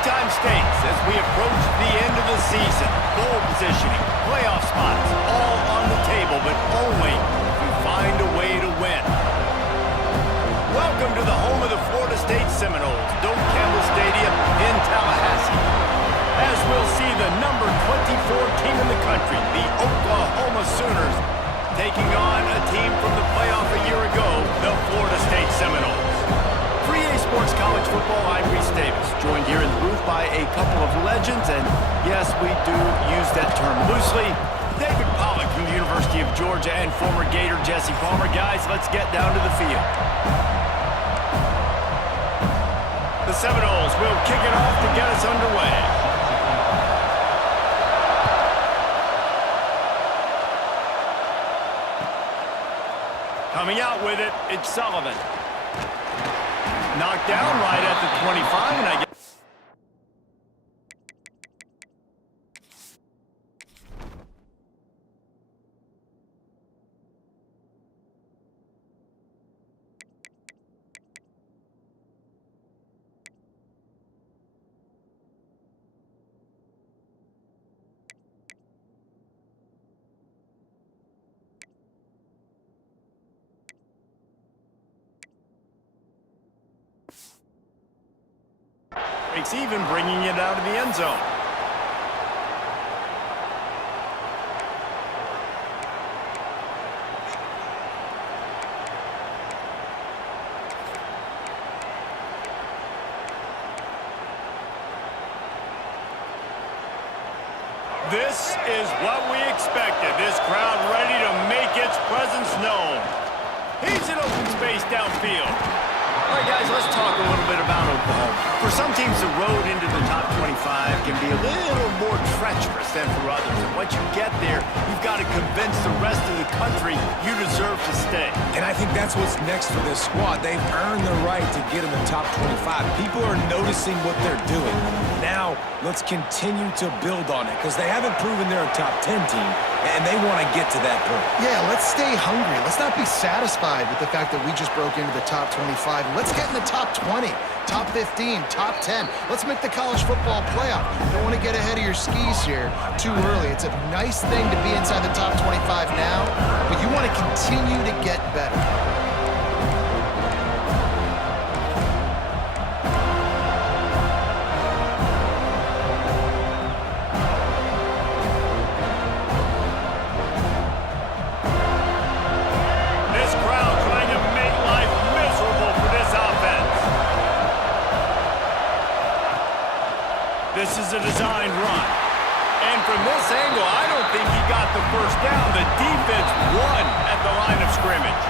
big-time stakes as we approach the end of the season. Bowl positioning, playoff spots, all on the table, but only if we find a way to win. Welcome to the home of the Florida State Seminoles, Doak Campbell Stadium in Tallahassee. As we'll see the number 24 team in the country, the Oklahoma Sooners, taking on a team from the playoff a year ago, the Florida State Seminoles. For EA Sports College Football, I'm Reese Davis, joined here in the booth by a couple of legends, and yes, we do use that term loosely. David Pollack from the University of Georgia and former Gator Jesse Palmer. Guys, let's get down to the field. The Seminoles will kick it off to get us underway. Coming out with it, it's Sullivan. Knocked down right at the 25, and I guess... breaks even, bringing it out of the end zone. This is what we expected. This crowd ready to make its presence known. He's in open space downfield. All right, guys, let's talk a little bit about Oklahoma. For some teams, the road into the top 25 can be a little more treacherous than for others. And once you get there, you've got to convince the rest of the country you deserve to stay. And I think that's what's next for this squad. They've earned the right to get in the top 25. People are noticing what they're doing. Now, let's continue to build on it because they haven't proven they're a top 10 team, and they want to get to that point. Yeah, let's stay hungry. Let's not be satisfied with the fact that we just broke into the top 25. Let's get in the top 20, top 15, top 10. Let's make the college football playoff. Don't want to get ahead of your skis here too early. It's a nice thing to be inside the top 25 now, but you want to continue to get better. This is a designed run. And from this angle, I don't think he got the first down. The defense won at the line of scrimmage.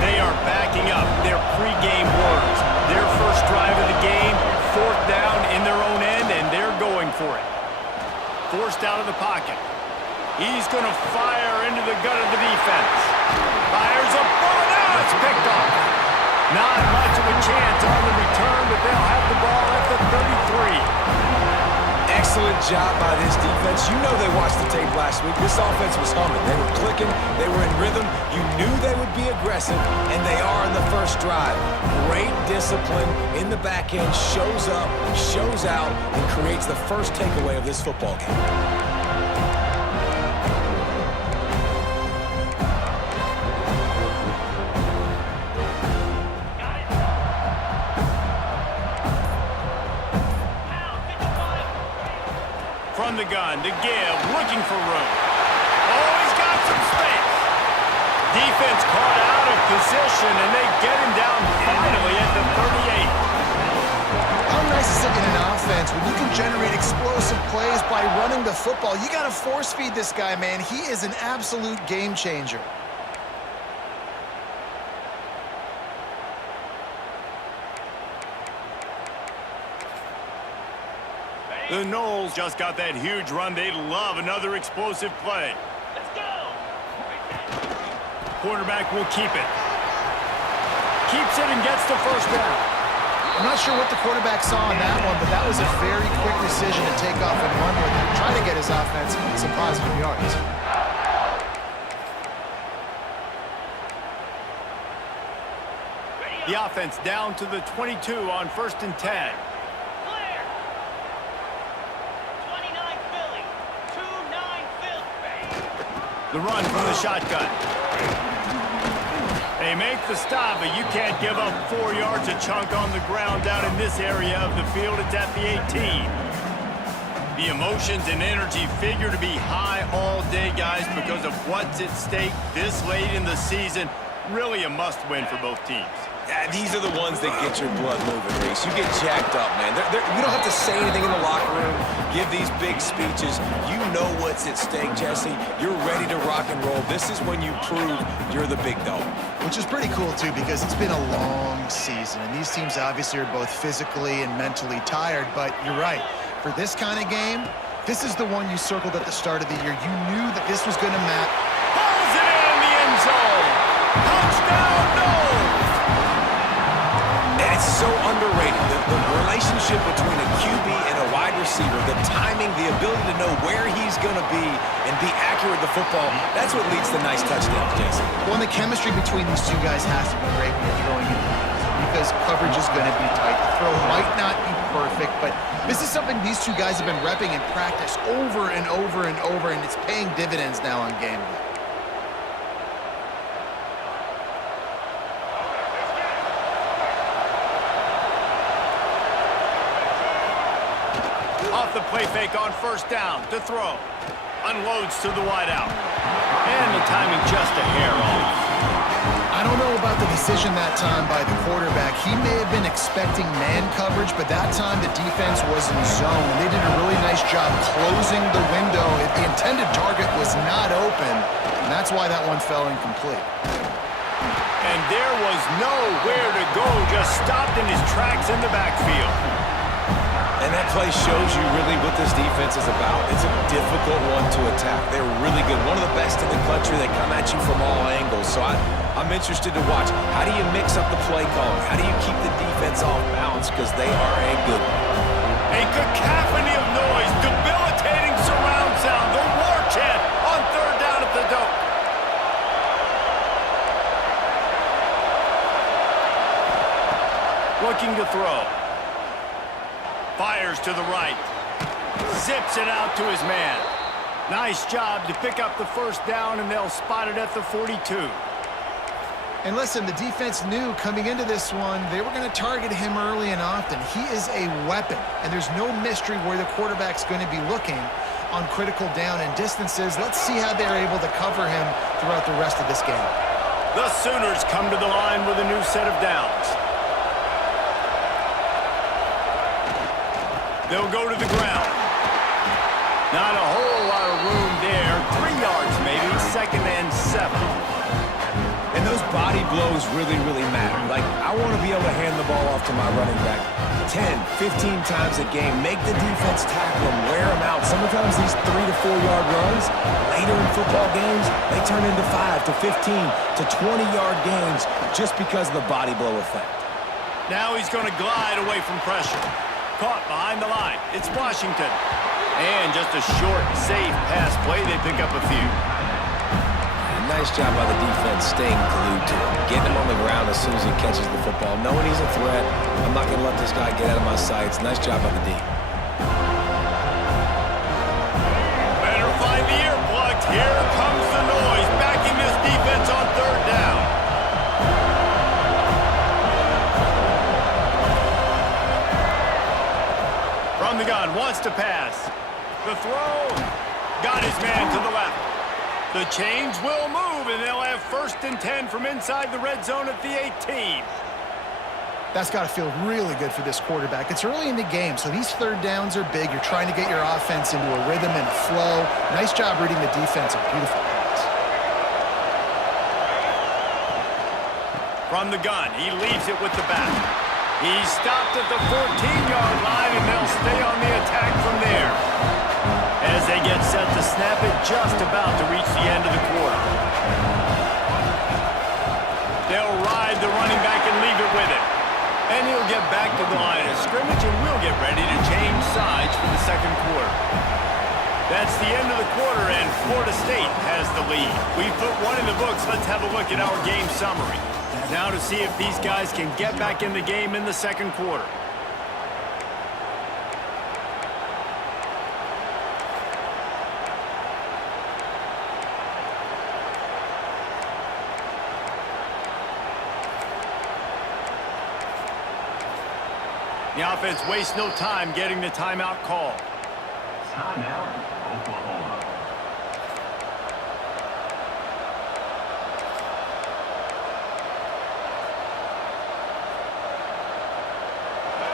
They are backing up their pregame words. Their first drive of the game, fourth down in their own end, and they're going for it. Forced out of the pocket. He's going to fire into the gut of the defense. Fires a ball. Now it's picked off. Not much of a chance on the return, but they'll have the ball at the 33. Excellent job by this defense. You know they watched the tape last week. This offense was humming. They were clicking. They were in rhythm. You knew they would be aggressive, and they are in the first drive. Great discipline in the back end. Shows up, shows out, and creates the first takeaway of this football game. From the gun to give, looking for room. Oh, he's got some space. Defense caught out of position, and they get him down finally at the 38. How nice is it in an offense when you can generate explosive plays by running the football? You got to force feed this guy, man. He is an absolute game changer. The Noles just got that huge run. They'd love another explosive play. Let's go! Quarterback will keep it. Keeps it and gets the first down. I'm not sure what the quarterback saw on that one, but that was a very quick decision to take off and run with it, try to get his offense some positive yards. The offense down to the 22 on 1st and 10. Clear. 29 Philly. 2-9 Philly. The run from the shotgun. They make the stop, but you can't give up 4 yards a chunk on the ground down in this area of the field. It's at the 18. The emotions and energy figure to be high all day, guys, because of what's at stake this late in the season. Really a must-win for both teams. Yeah, these are the ones that get your blood moving, Reese. You get jacked up, man. You don't have to say anything in the locker room, give these big speeches. You know what's at stake, Jesse. You're ready to rock and roll. This is when you prove you're the big dog. Which is pretty cool, too, because it's been a long season, and these teams obviously are both physically and mentally tired, but you're right. For this kind of game, this is the one you circled at the start of the year. You knew that this was going to matter. Pulls it in the end zone. Touchdown, no! And it's so underrated. The relationship between a QB and a wide receiver, the timing, the ability to know where he's going to be and be accurate with the football, that's what leads to nice touchdowns, Jason. Well, and the chemistry between these two guys has to be great when you're throwing it because coverage is going to be tight. The throw might not be perfect, but this is something these two guys have been repping in practice over and over and over, and it's paying dividends now on game day. Off the play fake on 1st down to throw. Unloads to the wideout. And the timing just a hair off. I don't know about the decision that time by the quarterback. He may have been expecting man coverage, but that time the defense was in zone. And they did a really nice job closing the window. The intended target was not open, and that's why that one fell incomplete. And there was nowhere to go, just stopped in his tracks in the backfield. And that play shows you really what this defense is about. It's a difficult one to attack. They're really good. One of the best in the country. They come at you from all angles. So I'm interested to watch. How do you mix up the play calling? How do you keep the defense off balance? Because they are a good one. A cacophony of noise, debilitating surround sound. The war chant on 3rd down at the dope. Looking to throw. Fires to the right. Zips it out to his man. Nice job to pick up the 1st down, and they'll spot it at the 42. And listen, the defense knew coming into this one, they were going to target him early and often. He is a weapon, and there's no mystery where the quarterback's going to be looking on critical down and distances. Let's see how they're able to cover him throughout the rest of this game. The Sooners come to the line with a new set of downs. They'll go to the ground. Not a whole lot of room there. 3 yards maybe, 2nd and 7. And those body blows really, really matter. Like, I want to be able to hand the ball off to my running back 10, 15 times a game. Make the defense tackle them, wear them out. Sometimes these 3 to 4 yard runs, later in football games, they turn into 5 to 15 to 20 yard gains just because of the body blow effect. Now he's going to glide away from pressure. Caught behind the line. It's Washington. And just a short, safe pass play. They pick up a few. Nice job by the defense staying glued to him. Getting him on the ground as soon as he catches the football. Knowing he's a threat. I'm not going to let this guy get out of my sights. Nice job by the D. Better find the earplugs. Here comes the noise. Backing this defense on 3rd down. From the gun, wants to pass. The throw. Got his man to the left. The change will move, and they'll have 1st and 10 from inside the red zone at the 18. That's got to feel really good for this quarterback. It's early in the game, so these 3rd downs are big. You're trying to get your offense into a rhythm and a flow. Nice job reading the defense. A beautiful pass. From the gun, he leaves it with the back. He's stopped at the 14-yard line, and they'll stay on the attack from there. As they get set to snap it, just about to reach the end of the quarter. They'll ride the running back and leave it with it. And he'll will get back to the line of scrimmage, and we'll get ready to change sides for the second quarter. That's the end of the quarter, and Florida State has the lead. We put one in the books. Let's have a look at our game summary. Now to see if these guys can get back in the game in the second quarter. The offense wastes no time getting the timeout call. Timeout, Oklahoma.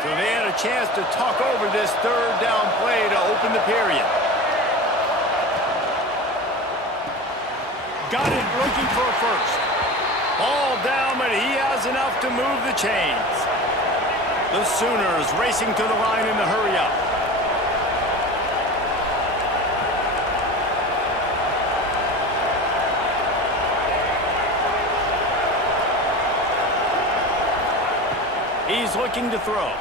So they had a chance to talk over this third down play to open the period. Got it looking for a first. Ball down, but he has enough to move the chains. The Sooners racing to the line in the hurry-up. He's looking to throw.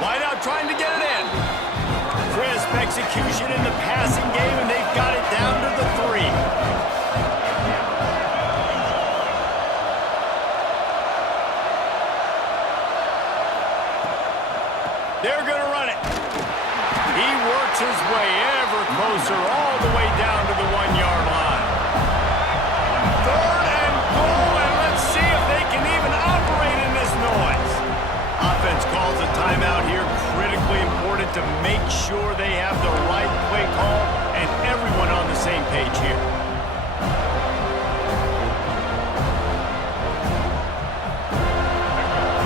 Wide out trying to get it in. Crisp execution in the passing game, and they've got it down to the 3. They're going to run it. He works his way ever closer all the way down to the 1-yard line. Third and goal, and let's see if they can even operate in this noise. Offense calls a timeout here. Critically important to make sure they have the right play call and everyone on the same page here.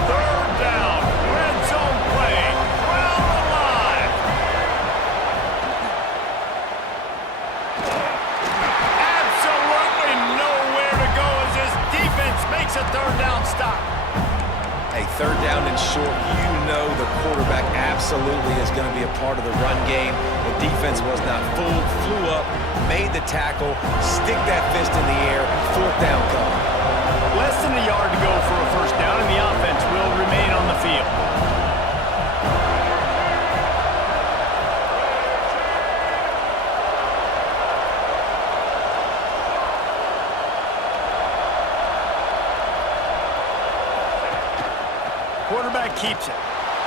Third down, red zone play. Well alive. Absolutely nowhere to go as this defense makes a third down stop. Hey, third down and short, you know the quarterback absolutely is going to be a part of the run game. The defense was not fooled, flew up, made the tackle, stick that fist in the air, fourth down coming. Less than a yard to go for a first down, and the offense will remain on the field. Quarterback keeps it.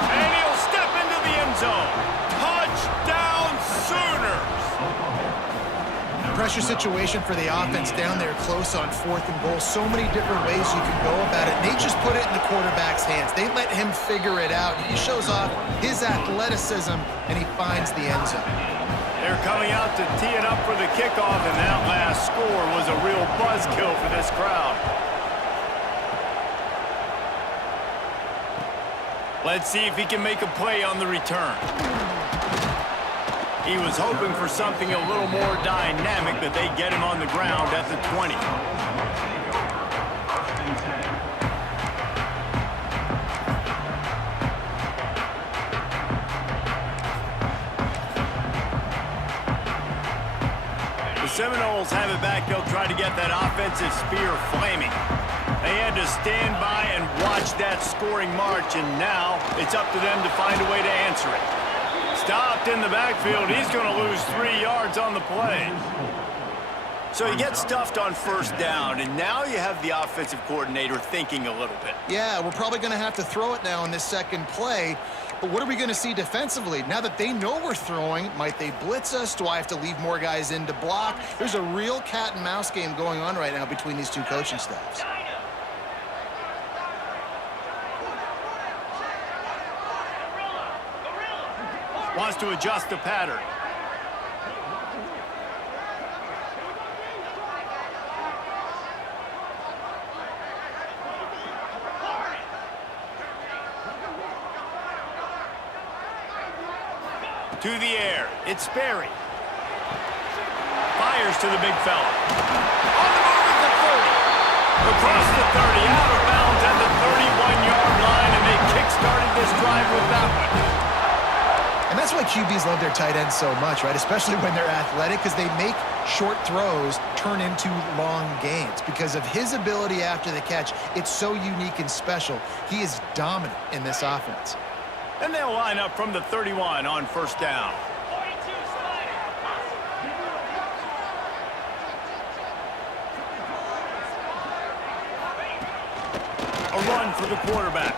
And he'll step into the end zone. Touchdown, Sooners! Pressure situation for the offense down there close on 4th and goal. So many different ways you can go about it. They just put it in the quarterback's hands. They let him figure it out. He shows off his athleticism, and he finds the end zone. They're coming out to tee it up for the kickoff, and that last score was a real buzzkill for this crowd. Let's see if he can make a play on the return. He was hoping for something a little more dynamic, but they get him on the ground at the 20. The Seminoles have it back. They'll try to get that offensive spear flaming. They had to stand by and watch that scoring march, and now it's up to them to find a way to answer it. Stopped in the backfield. He's going to lose 3 yards on the play. So you get stuffed on first down, and now you have the offensive coordinator thinking a little bit. Yeah, we're probably going to have to throw it now in this second play. But what are we going to see defensively? Now that they know we're throwing, might they blitz us? Do I have to leave more guys in to block? There's a real cat and mouse game going on right now between these two coaching staffs. Wants to adjust the pattern. To the air. It's Sperry. Fires to the big fella. On the move at the 30. Across the 30. Out of bounds at the 31-yard line, and they kick-started this drive with that one. And that's why QBs love their tight ends so much, right? Especially when they're athletic, because they make short throws turn into long gains. Because of his ability after the catch, it's so unique and special. He is dominant in this offense. And they'll line up from the 31 on first down. 42 Spider. A run for the quarterback.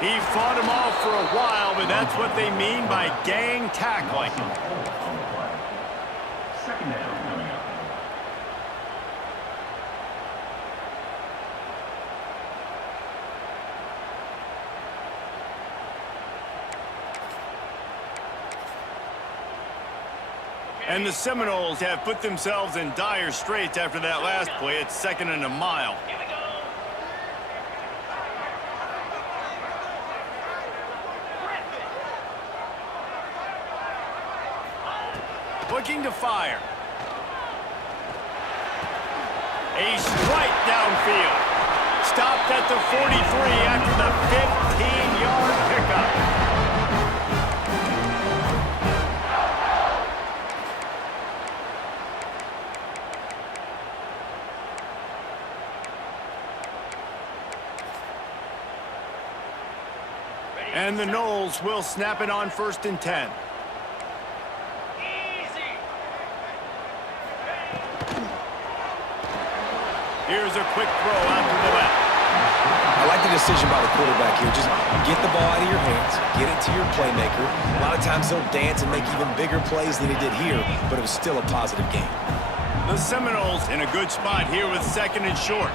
He fought him off for a while, but that's what they mean by gang tackling. On the play. Second down coming up. And the Seminoles have put themselves in dire straits after that last play. It's 2nd and a mile. Here we go. Looking to fire. A strike downfield. Stopped at the 43 after the 15-yard pickup. And the Noles will snap it on 1st and 10. Easy. Here's a quick throw out to the left. I like the decision by the quarterback here. Just get the ball out of your hands, get it to your playmaker. A lot of times he'll dance and make even bigger plays than he did here, but it was still a positive game. The Seminoles in a good spot here with 2nd and short.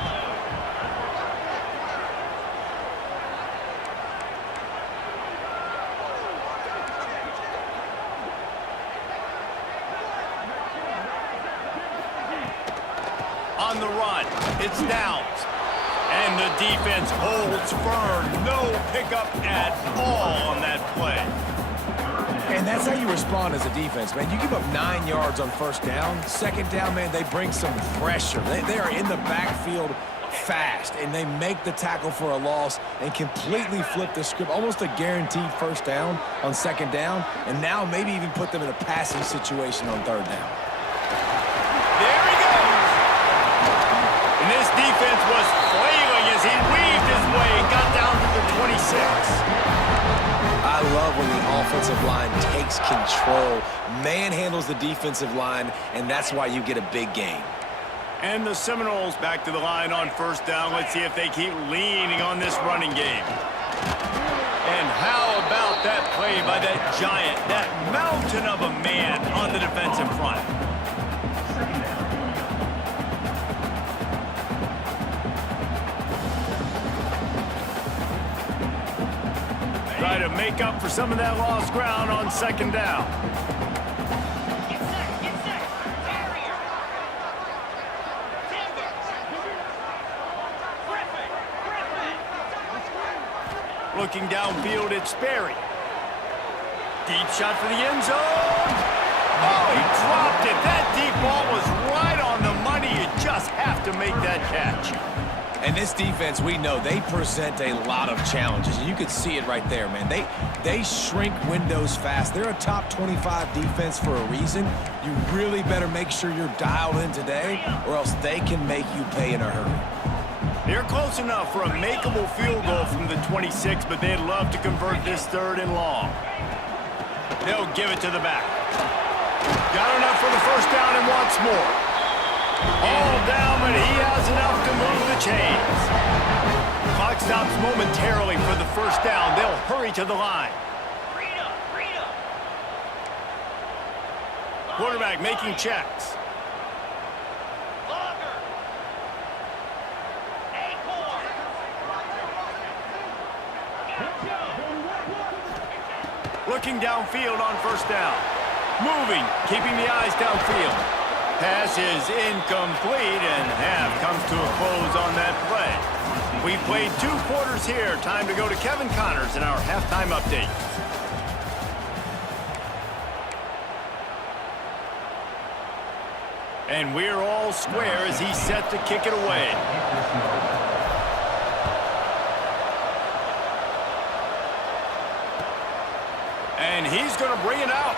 On the run, it's Downs. And the defense holds firm. No pickup at all on that play. And that's how you respond as a defense, man. You give up 9 yards on 1st down. 2nd down, man, they bring some pressure. They are in the backfield fast, and they make the tackle for a loss and completely flip the script. Almost a guaranteed 1st down on 2nd down, and now maybe even put them in a passing situation on 3rd down. There he goes. And this defense was flailing as he weaved his way and got down to the 26. I love when the offensive line takes control, manhandles the defensive line, and that's why you get a big gain. And the Seminoles back to the line on 1st down. Let's see if they keep leaning on this running game. And how about that play by that giant, that mountain of a man on the defensive front? Try to make up for some of that lost ground on 2nd down. Get set. Terrier. Timber. Griffin. Looking downfield, it's Sperry. Deep shot for the end zone. Oh, he dropped it. That deep ball was right on the money. You just have to make that catch. And this defense, we know, they present a lot of challenges. You could see it right there, man. They shrink windows fast. They're a top 25 defense for a reason. You really better make sure you're dialed in today, or else they can make you pay in a hurry. They're close enough for a makeable field goal from the 26, but they'd love to convert this 3rd and long. They'll give it to the back. Got enough for the 1st down and wants more. All down, but he has enough to move the chains. Clock stops momentarily for the 1st down. They'll hurry to the line. Rita. Quarterback making checks. Logger. Acorn. Looking downfield on 1st down. Moving, keeping the eyes downfield. Pass is incomplete, and half comes to a close on that play. We played 2 quarters here. Time to go to Kevin Connors in our halftime update. And we're all square as he's set to kick it away. And he's going to bring it out.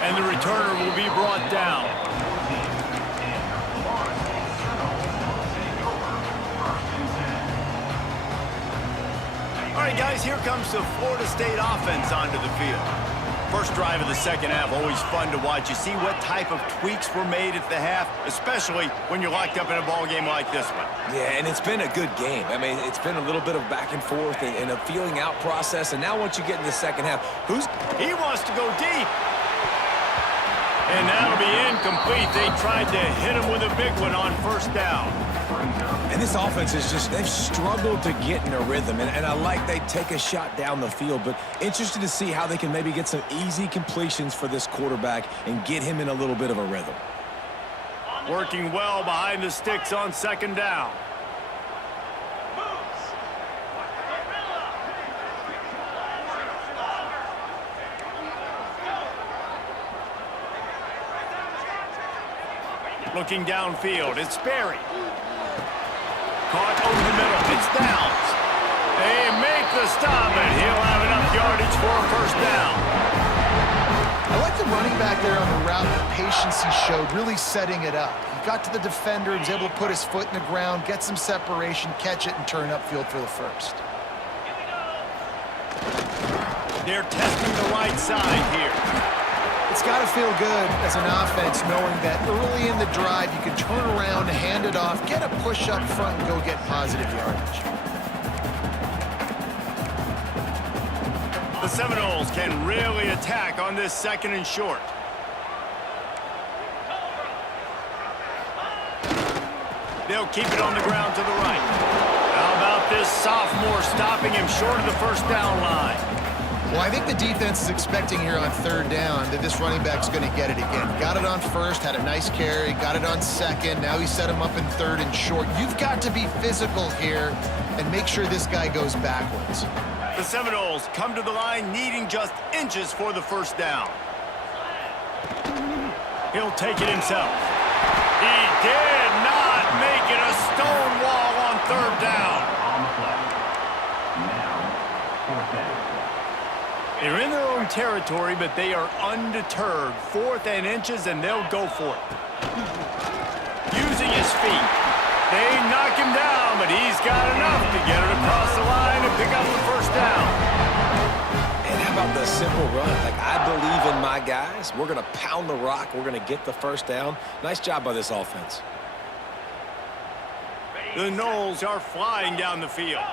And the returner will be brought down. All right, guys, here comes the Florida State offense onto the field. First drive of the second half, always fun to watch. You see what type of tweaks were made at the half, especially when you're locked up in a ball game like this one. Yeah, and it's been a good game. I mean, it's been a little bit of back and forth and a feeling out process. And now once you get in the second half, He wants to go deep. And that'll be incomplete. They tried to hit him with a big one on first down. And this offense is just, they've struggled to get in a rhythm. And I like they take a shot down the field, but interested to see how they can maybe get some easy completions for this quarterback and get him in a little bit of a rhythm. Working well behind the sticks on second down. Looking downfield, it's Sperry. Caught over the middle, it's Downs. They make the stop, and he'll have enough yardage for a first down. I like the running back there on the route, the patience he showed, really setting it up. He got to the defender, he was able to put his foot in the ground, get some separation, catch it, and turn upfield for the first. They're testing the right side here. It's got to feel good as an offense knowing that early in the drive you can turn around, hand it off, get a push up front, and go get positive yardage. The Seminoles can really attack on this second and short. They'll keep it on the ground to the right. How about this sophomore stopping him short of the first down line? Well, I think the defense is expecting here on third down that this running back's going to get it again. Got it on first, had a nice carry, got it on second. Now he set him up in third and short. You've got to be physical here and make sure this guy goes backwards. The Seminoles come to the line needing just inches for the first down. He'll take it himself. He did not make it a stone wall on third down. On the play. Now, fourth down. They're in their own territory, but they are undeterred. 4th and inches, and they'll go for it. Using his feet. They knock him down, but he's got enough to get it across the line and pick up the first down. And how about the simple run? Like, I believe in my guys. We're going to pound the rock. We're going to get the first down. Nice job by this offense. The Noles are flying down the field.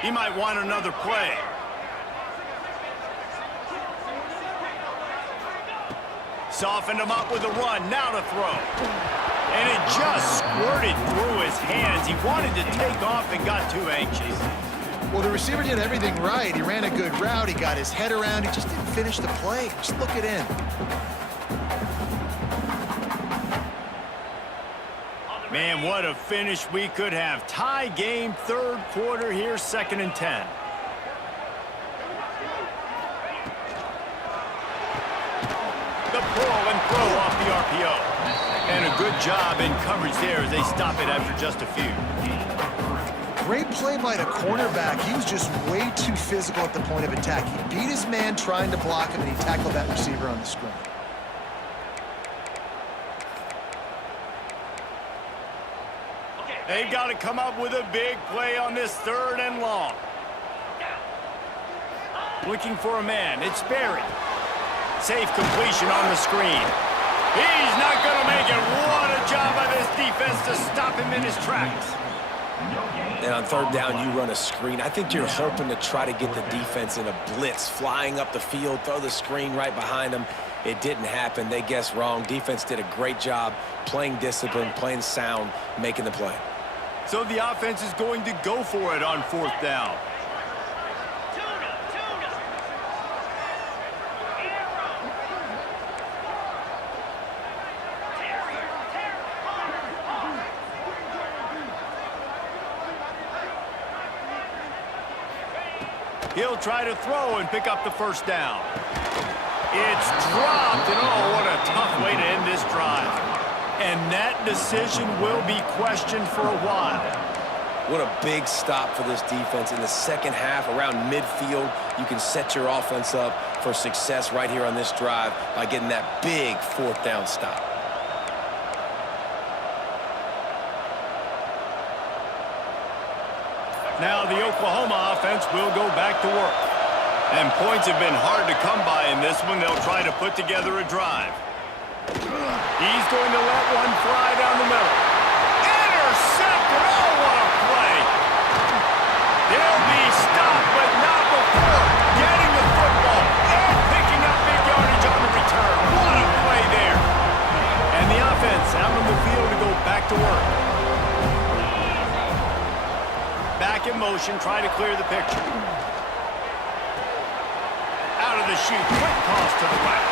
He might want another play. Softened him up with a run, now to throw. And it just squirted through his hands. He wanted to take off and got too anxious. Well, the receiver did everything right. He ran a good route. He got his head around. He just didn't finish the play. Just look it in. Man, what a finish we could have. Tie game, third quarter here, 2nd and 10. The pull and throw off the RPO. And a good job in coverage there as they stop it after just a few. Great play by the cornerback. He was just way too physical at the point of attack. He beat his man trying to block him, and he tackled that receiver on the screen. They've got to come up with a big play on this 3rd and long. Looking for a man. It's Sperry. Safe completion on the screen. He's not going to make it. What a job by this defense to stop him in his tracks. And on third down, you run a screen. I think you're hoping to try to get the defense in a blitz, flying up the field, throw the screen right behind them. It didn't happen. They guessed wrong. Defense did a great job playing discipline, playing sound, making the play. So the offense is going to go for it on 4th down. He'll try to throw and pick up the first down. It's dropped, and oh, what a tough way to end this drive. And that decision will be questioned for a while. What a big stop for this defense in the second half. Around midfield, you can set your offense up for success right here on this drive by getting that big fourth down stop. Now the Oklahoma offense will go back to work. And points have been hard to come by in this one. They'll try to put together a drive. He's going to let one fly down the middle. Intercepted! Oh, what a play! They'll be stopped, but not before getting the football and picking up big yardage on the return. What a play there! And the offense out on the field to go back to work. Back in motion, trying to clear the picture. Out of the chute, quick toss to the right.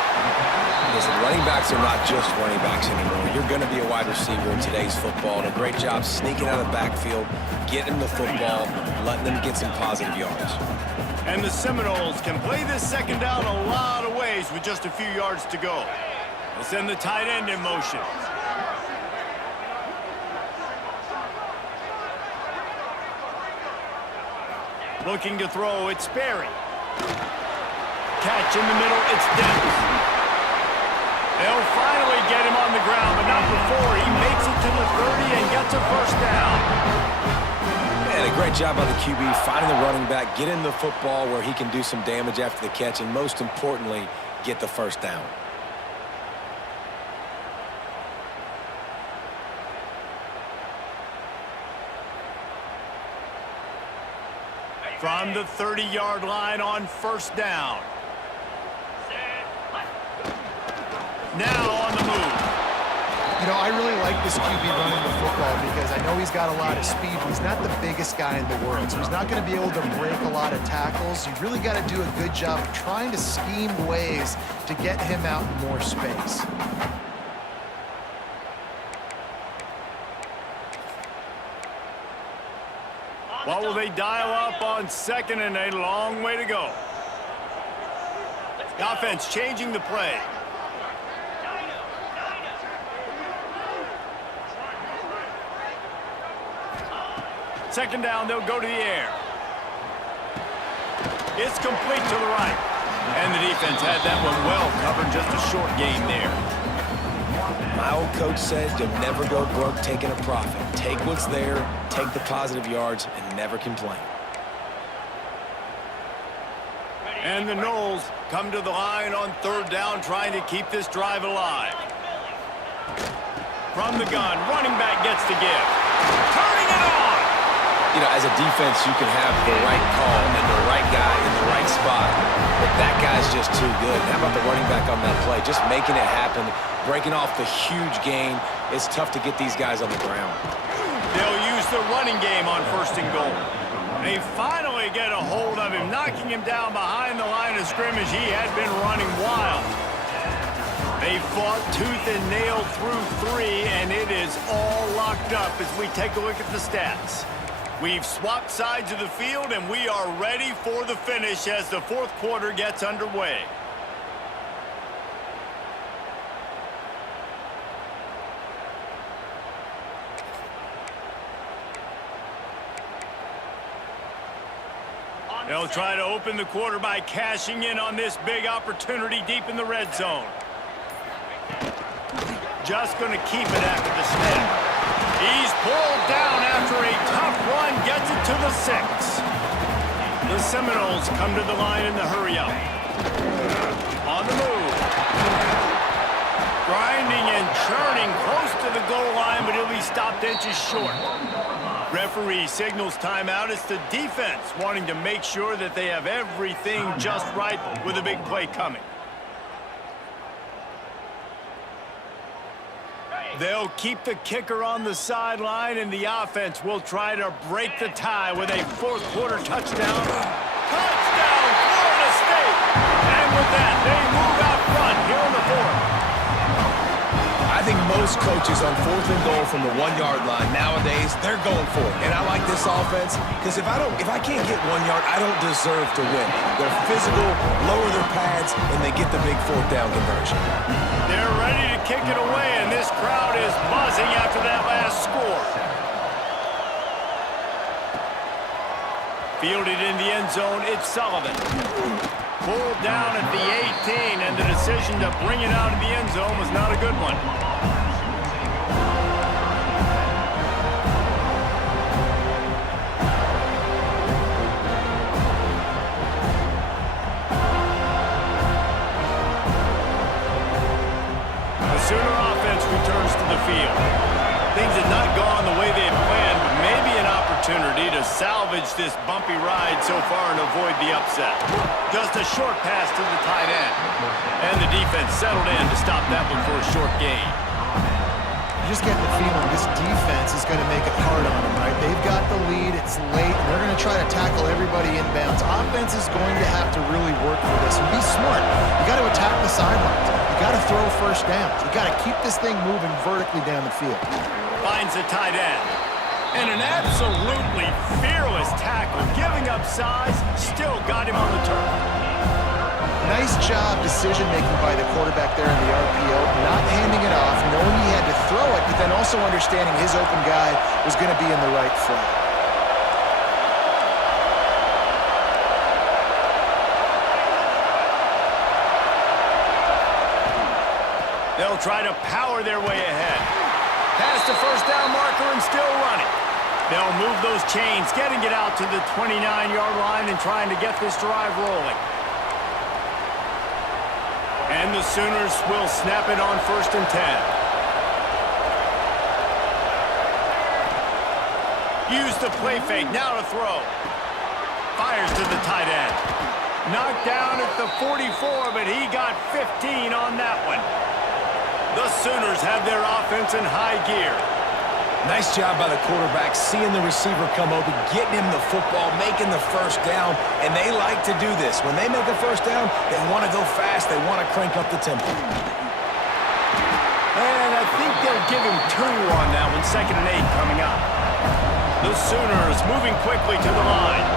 Listen, running backs are not just running backs anymore. You're going to be a wide receiver in today's football, and a great job sneaking out of the backfield, getting the football, letting them get some positive yards. And the Seminoles can play this second down a lot of ways with just a few yards to go. They'll send the tight end in motion. Looking to throw, it's Sperry. Catch in the middle, it's Dennis. They'll finally get him on the ground, but not before he makes it to the 30 and gets a first down. And a great job by the QB finding the running back, getting the football where he can do some damage after the catch, and most importantly, get the first down. From the 30-yard line on first down. Now on the move. You know, I really like this QB running the football because I know he's got a lot of speed, but he's not the biggest guy in the world, so he's not going to be able to break a lot of tackles. You really got to do a good job of trying to scheme ways to get him out in more space. What will they dial up on second and a long way to go? The offense changing the play. Second down, they'll go to the air. It's complete to the right. And the defense had that one well covered, just a short gain there. My old coach said you'll never go broke taking a profit. Take what's there, take the positive yards, and never complain. And the Noles come to the line on third down, trying to keep this drive alive. From the gun, running back gets to give. Turning it on! You know, as a defense, you can have the right call and the right guy in the right spot, but that guy's just too good. How about the running back on that play? Just making it happen, breaking off the huge gain. It's tough to get these guys on the ground. They'll use the running game on first and goal. They finally get a hold of him, knocking him down behind the line of scrimmage. He had been running wild. They fought tooth and nail through three, and it is all locked up as we take a look at the stats. We've swapped sides of the field, and we are ready for the finish as the fourth quarter gets underway. They'll try to open the quarter by cashing in on this big opportunity deep in the red zone. Just going to keep it after the snap. He's pulled down after a tough run, gets it to the 6. The Seminoles come to the line in the hurry-up. On the move. Grinding and churning close to the goal line, but he'll be stopped inches short. Referee signals timeout. It's the defense wanting to make sure that they have everything just right with a big play coming. They'll keep the kicker on the sideline, and the offense will try to break the tie with a fourth quarter touchdown. Touchdown, Florida State! And with that, they move out front here in the fourth. I think most coaches on fourth and goal from the 1-yard line nowadays, they're going for it. And I like this offense because if I can't get 1 yard, I don't deserve to win. They're physical, lower their pads, and they get the big fourth down conversion. They're ready to kick it away, and this crowd is buzzing after that last score. Fielded in the end zone, it's Sullivan. Pulled down at the 18, and the decision to bring it out of the end zone was not a good one. The Sooner offense returns to the field. Things had not gone the way they had planned, but maybe an opportunity to salvage this bumpy ride so far and avoid the upset. Just a short pass to the tight end. And the defense settled in to stop that one for a short gain. You just get the feeling this defense is going to make it hard on them, right? They've got the lead, it's late, and they're going to try to tackle everybody inbounds. Offense is going to have to really work for this and be smart. You got to attack the sidelines. You got to throw first downs. You got to keep this thing moving vertically down the field. Finds the tight end. And an absolutely fearless tackle, giving up size, still got him on the turf. Nice job decision-making by the quarterback there in the RPO, not handing it off, knowing he had to throw it, but then also understanding his open guy was going to be in the right flat. They'll try to power their way ahead. Past the first down marker and still running. They'll move those chains, getting it out to the 29-yard line and trying to get this drive rolling. And the Sooners will snap it on 1st and 10. Use the play fake, now to throw. Fires to the tight end. Knocked down at the 44, but he got 15 on that one. The Sooners have their offense in high gear. Nice job by the quarterback, seeing the receiver come open, getting him the football, making the first down, and they like to do this. When they make a first down, they want to go fast, they want to crank up the tempo. And I think they'll give him 2 on that one, 2nd and 8 coming up. The Sooners moving quickly to the line.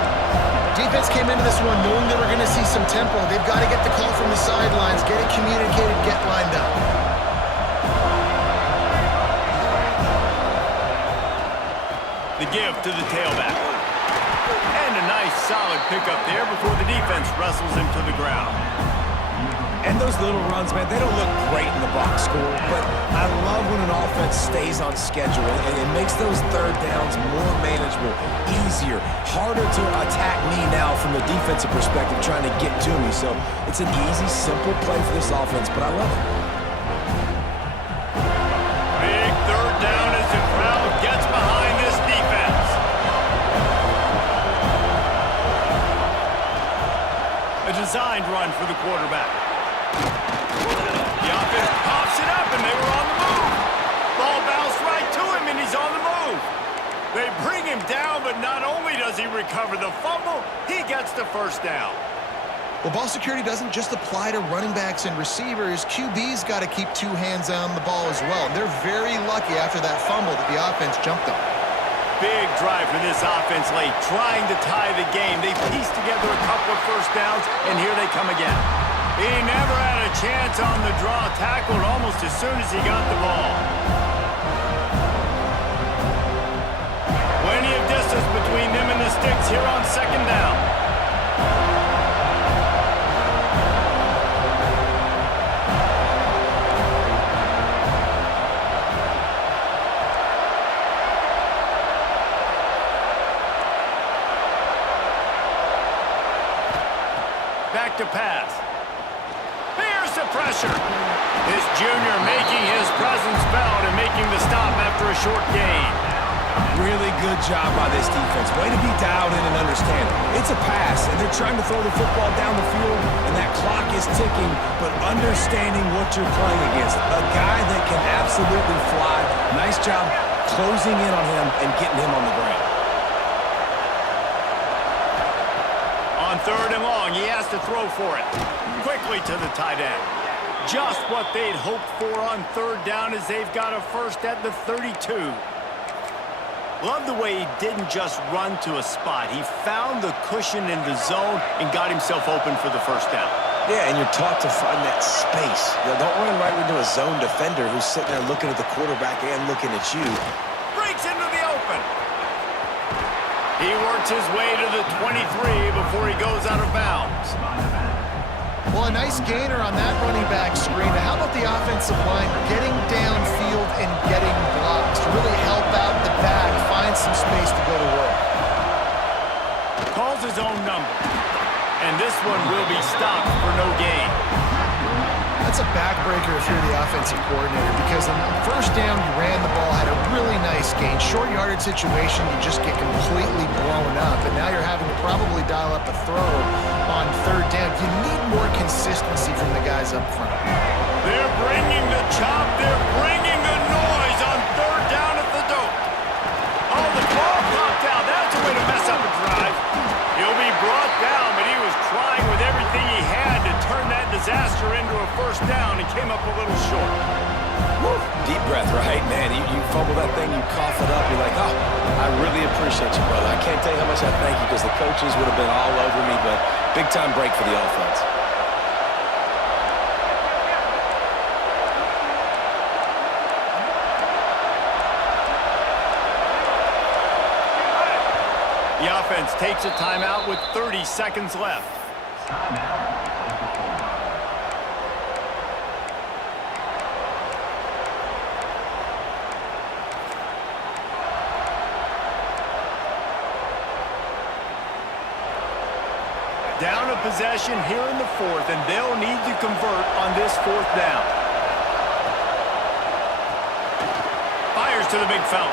Defense came into this one knowing they were going to see some tempo. They've got to get the call from the sidelines, get it communicated, get lined up. The give to the tailback. And a nice solid pickup there before the defense wrestles him to the ground. And those little runs, man, they don't look great in the box score, but I love when an offense stays on schedule, and it makes those third downs more manageable, easier, harder to attack me now from the defensive perspective trying to get to me. So it's an easy, simple play for this offense, but I love it. Big 3rd down as the crowd gets behind this defense. A designed run for the quarterback. The offense pops it up, and they were on the move. Ball bounced right to him, and he's on the move. They bring him down, but not only does he recover the fumble, he gets the first down. Well, ball security doesn't just apply to running backs and receivers. QB's got to keep 2 hands on the ball as well. And they're very lucky after that fumble that the offense jumped on. Big drive for this offense late, trying to tie the game. They pieced together a couple of first downs, and here they come again. He never had a chance on the draw, tackled almost as soon as he got the ball. Plenty of distance between them and the sticks here on 2nd down. Back to pass. Here's the pressure. This junior making his presence felt and making the stop after a short gain. Really good job by this defense. Way to be dialed in and understand. It's a pass, and they're trying to throw the football down the field, and that clock is ticking, but understanding what you're playing against. A guy that can absolutely fly. Nice job closing in on him and getting him on the ground. On 3rd and long, he has to throw for it. Quickly to the tight end. Just what they'd hoped for on 3rd down as they've got a first at the 32. Love the way he didn't just run to a spot. He found the cushion in the zone and got himself open for the first down. Yeah, and you're taught to find that space. You know, don't run right into a zone defender who's sitting there looking at the quarterback and looking at you. Breaks into the open. He works his way to the 23 before he goes out of bounds. Well, a nice gainer on that running back screen. How about the offensive line getting downfield and getting blocks to really help out the back, find some space to go to work? Calls his own number. And this one will be stopped for no gain. That's a backbreaker if you're the offensive coordinator, because on first down, you ran the ball, had a really nice gain. Short yardage situation, you just get completely blown up, and now you're having to probably dial up a throw on third down. You need more consistency from the guys up front. They're bringing the chop. They're bringing the noise on third down at the dope. Oh, the ball popped out. That's a way to mess up a drive. He'll be brought down, but he was trying with everything he had to turn that disaster into a first down and came up a little short. Woo. Deep breath, right? Man, you fumble that thing, you cough it up, you're like, oh, I really appreciate you, brother. I can't tell you how much I thank you, because the coaches would have been all over me, but big-time break for the offense. The offense takes a timeout with 30 seconds left. Down a possession here in the fourth, and they'll need to convert on this fourth down. Fires to the big fella.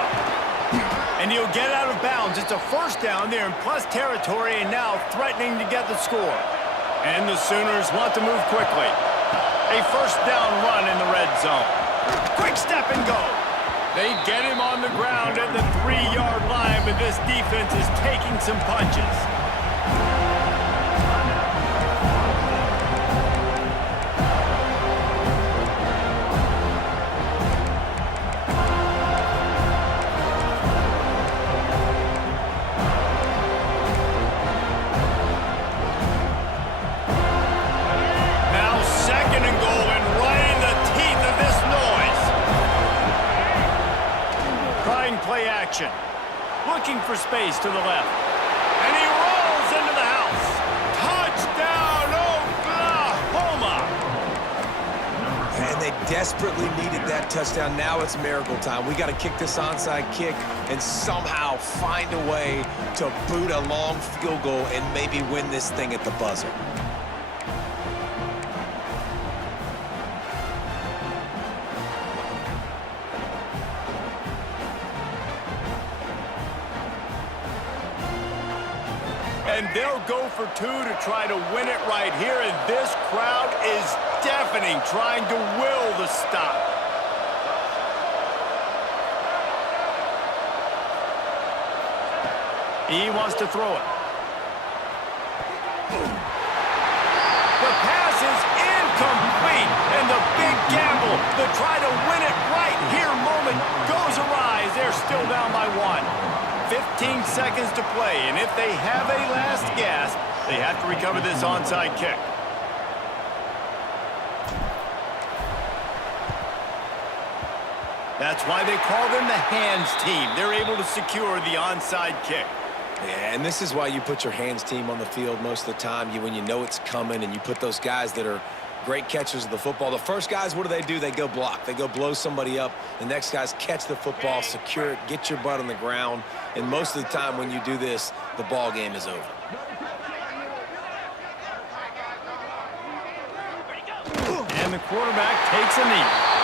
And he'll get out of bounds. It's a first down. They're in plus territory and now threatening to get the score. And the Sooners want to move quickly. A first down run in the red zone. Quick step and go. They get him on the ground at the 3-yard line, but this defense is taking some punches. Play action. Looking for space to the left. And he rolls into the house. Touchdown, Oklahoma! And they desperately needed that touchdown. Now it's miracle time. We got to kick this onside kick and somehow find a way to boot a long field goal and maybe win this thing at the buzzer. And they'll go for two to try to win it right here. And this crowd is deafening, trying to will the stop. He wants to throw it. The pass is incomplete. And the big gamble, the try to win it right here moment goes awry as they're still down by 1. 15 seconds to play, and if they have a last gasp, they have to recover this onside kick. That's why they call them the hands team. They're able to secure the onside kick. Yeah, and this is why you put your hands team on the field most of the time. When you know it's coming, and you put those guys that are great catchers of the football. The first guys, what do? They go block. They go blow somebody up. The next guys catch the football, secure it, get your butt on the ground. And most of the time when you do this, the ball game is over. And the quarterback takes a knee.